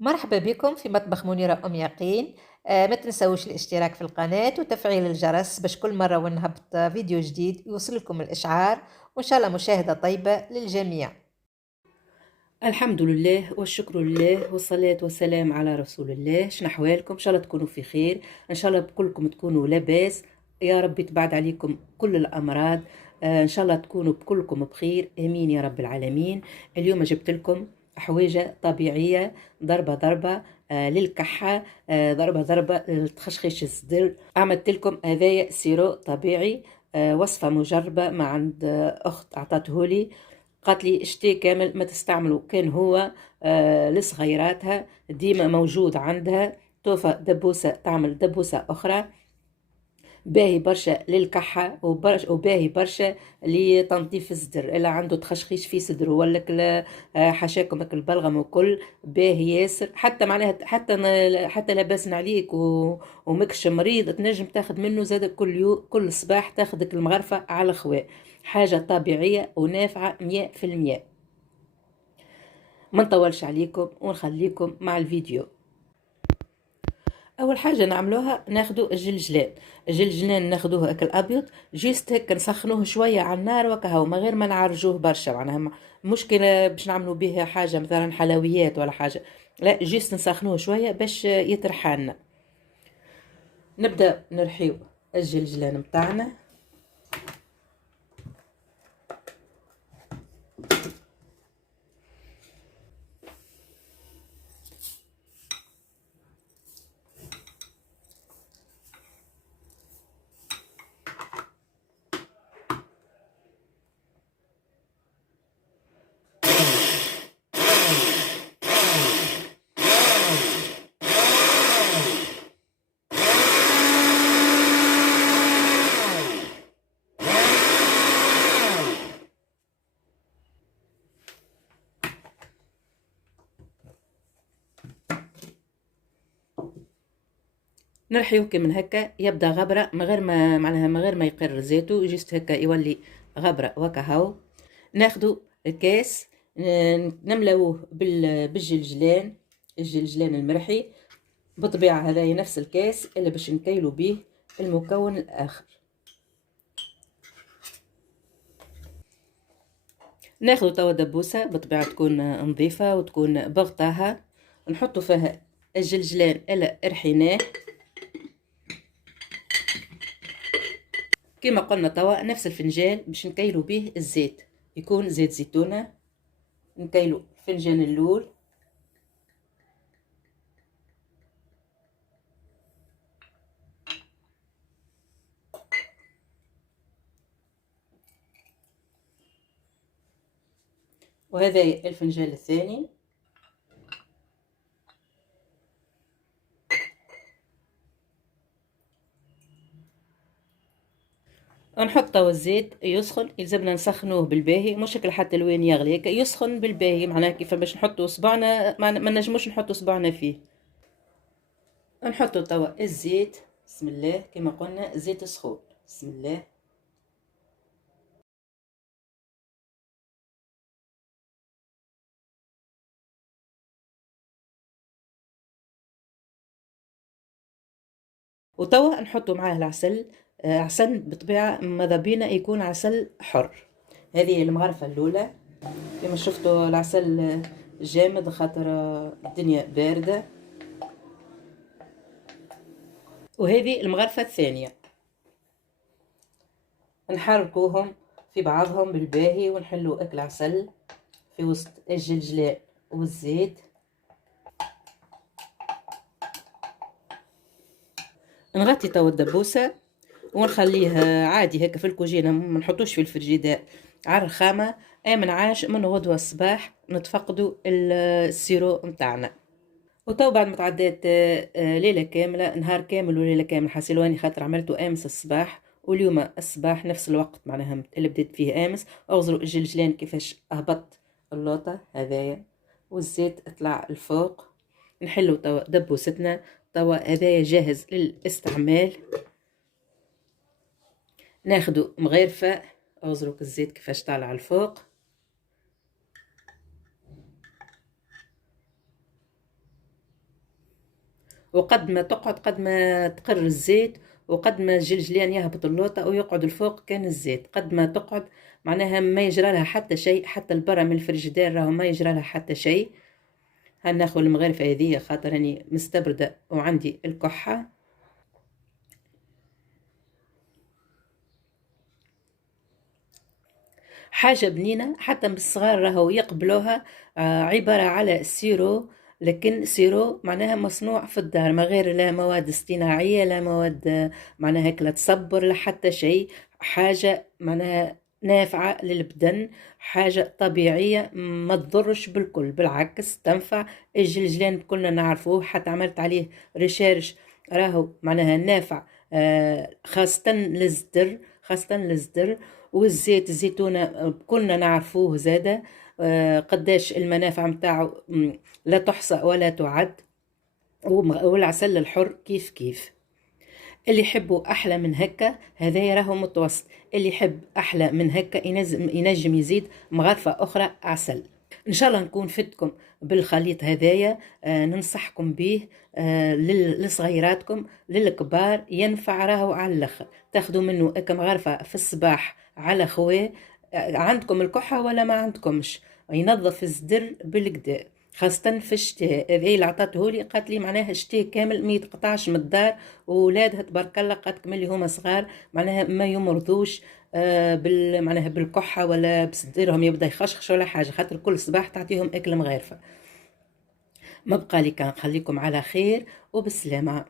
مرحبا بكم في مطبخ منيرة أم يقين. ما تنسوش الاشتراك في القناة وتفعيل الجرس باش كل مرة ونهبط فيديو جديد يوصلكم الإشعار، وإن شاء الله مشاهدة طيبة للجميع. الحمد لله والشكر لله والصلاة والسلام على رسول الله. شنو أحوالكم؟ إن شاء الله تكونوا في خير، إن شاء الله كلكم تكونوا لاباس، يا رب تبعد عليكم كل الأمراض. إن شاء الله تكونوا كلكم بخير، آمين يا رب العالمين. اليوم جبت لكم حويجة طبيعية، ضربة ضربة للكحة، ضربة ضربة لتخشخيش الصدر. عملت لكم هذايا سيرو طبيعي، وصفة مجربة مع عند أخت أعطتهولي، قالت لي اشتي كامل ما تستعملوا، كان هو لصغيراتها ديما موجود عندها. توفى دبوسة تعمل دبوسة أخرى، باهي برشا للكحة وباهي برشا لتنظيف الصدر، إلا عنده تخشخيش في صدره ولا حشاكم البلغم وكل، باهي ياسر. حتى معناها حتى لاباس عليك ومكش مريض تنجم تاخد منه زاد كل صباح تاخدك المغرفة على الخواء. حاجة طبيعية ونافعة 100%. ما نطولش عليكم ونخليكم مع الفيديو. اول حاجه نعملوها ناخدو الجلجلان ناخدوه اكل ابيض، جيست هيك نسخنوه شويه على النار وكهو، ما غير ما نعرجوه برشا. معناها مشكله باش نعملوا به حاجه مثلا حلويات ولا حاجه، لا جيست نسخنوه شويه باش يترحالنا. نبدا نرحيو الجلجلان متاعنا. نرحيوه كي من هكا يبدا غبره، من غير ما معناها من غير ما يقر زيتو، جيست هكا يولي غبره وكهو. ناخدو الكاس، نملوه بالجلجلان، الجلجلان المرحي بطبيعة. هذا نفس الكاس اللي باش نكيلو به المكون الآخر. ناخدو توا دبوسة بطبيعة تكون نظيفة وتكون بغطاها، نحطو فيها الجلجلان اللي رحيناه كما قلنا توا. نفس الفنجان باش نكيلو به الزيت، يكون زيت زيتونة. نكيلو الفنجان اللول، وهذا الفنجان الثاني. نحط توا الزيت يسخن، يلزمنا نسخنوه بالباهي، مش هكا حتى لوين يغلي، هكا يسخن بالباهي. معناها كيف باش نحطو صبعنا ما نجموش نحطو صبعنا فيه. نحطو توا الزيت، بسم الله، كما قلنا زيت سخون، بسم الله. وتوا نحطو معاه العسل، عسل بطبيعة ماذا بينا يكون عسل حر. هذه المغرفة الأولى، كما شفتوا العسل جامد خاطر الدنيا باردة. وهذه المغرفة الثانية، نحركوهم في بعضهم بالباهي ونحلو أكل عسل في وسط الجلجلان والزيت. نغطي توا الدبوسة ونخليه عادي هكا في الكوجينة، ما نحطوش في الفريجيدير، على الرخامة. من عاش من غدوة الصباح نتفقدوا السيرو متاعنا. وتو بعد ما تعدات ليلة كاملة، نهار كامل وليلة كامل حسيلواني، خاطر عملته امس الصباح واليوم الصباح نفس الوقت معناها اللي بديت فيه امس. اغزروا الجلجلان كيفاش اهبط اللوطة هذايا والزيت اطلع الفوق. نحلو توا دبوستنا، توا هذايا جاهز للاستعمال. ناخدو مغرفة، اغزروا الزيت كيفاش طالع الفوق. وقد ما تقعد قد ما تقر الزيت، وقد ما الجلجلان يهبط اللوطة ويقعد الفوق كان الزيت، قد ما تقعد معناها ما يجرى لها حتى شيء، حتى البرة من الفريجيدير راهو ما يجرى لها حتى شيء. هناخذ المغرفة هذه خاطر راني مستبردة وعندي الكحة. حاجة بنينة حتى بالصغار راهو يقبلوها. عبارة على سيرو، لكن سيرو معناها مصنوع في الدار، ما غير لا مواد اصطناعية لا مواد معناها هيك لا تصبر لا حتى شيء. حاجة معناها نافعة للبدن، حاجة طبيعية ما تضرش بالكل، بالعكس تنفع. الجلجلان كلنا نعرفوه، حتى عملت عليه ريشيرش، راهو معناها نافع خاصة للزدر، خاصة للزدر. والزيت الزيتونة كلنا نعرفوه زادة، قداش المنافع متاعه لا تحصى ولا تعد. والعسل الحر كيف كيف. اللي يحبوا احلى من هكا هذا راهو متوسط، اللي يحب احلى من هكا ينجم يزيد مغرفة اخرى عسل. ان شاء الله نكون فدتكم بالخليط هذايا. ننصحكم به لصغيراتكم للكبار، ينفع راهو على الاخر. تاخذوا منه كم غرفة في الصباح على خواه. عندكم الكحة ولا ما عندكمش، ينظف الصدر بالكدا خاصة في الشتاء. هذه اللي عطاتهولي قالت لي معناها الشتاء كامل ما يتقطعش من الدار، وولادها تبارك الله قالت اللي هما صغار معناها ما يمرضوش معناها بالكحة ولا بصدرهم يبدا يخشخش ولا حاجة، خاطر كل صباح تعطيهم أكل مغارفة. ما بقى لي كان، خليكم على خير وبالسلامة.